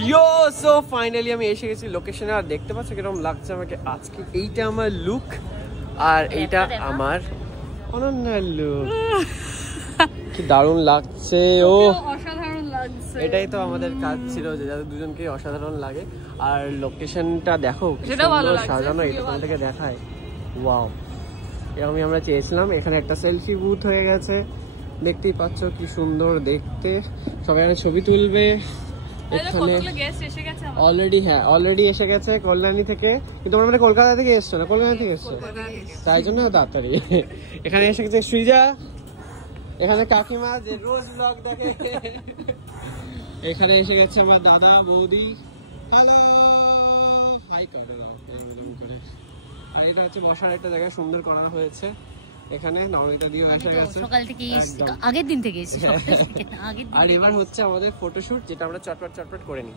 ইয়ো so finally আমি এসে গেছি লোকেশনে। আর দেখতে পাচ্ছ কিরকম লাগছে আমাকে আজকে। এইটা আমার লুক আর এইটা আমার অনন্যার লুক। কি দারুণ লাগছে। ও অসাধারণ লাগছে। এটাই তো আমাদের কাজ ছিল যে যাদের দুজনকে অসাধারণ লাগে। আর লোকেশনটা দেখো সেটা ভালো লাগছে, সাজানো, এটা তোমাদেরকে দেখায়। ওয়াও, এরকমই আমরা চেয়েছিলাম। এখানে একটা সেলফি বুথ হয়ে গেছে, দেখতেই পাচ্ছ কি সুন্দর দেখতে। সবাই এখানে ছবি তুলবে। এখানে অলরেডি এসে গেছে কল্যাণী থেকে, কিন্তু তোমরা কলকাতা থেকে এসছো না, কল্যাণী থেকে এসছো, তাই জন্য তাড়াতাড়ি এখানে এসে গেছে সৃজা। এখানে কাকিমা যে রোজ ব্লগ দেখে, এখানে এসে গেছে আমার দাদা বৌদি। হ্যালো, হাই করে। আর এটা হচ্ছে বসার একটা জায়গা সুন্দর করা হয়েছে। এখানে নবনীতা দিও এসে গেছে সকাল থেকে, আগের দিন থেকে এসেছি। আর এবার হচ্ছে আমাদের ফটোশুট, যেটা আমরা চটপট করে নিই।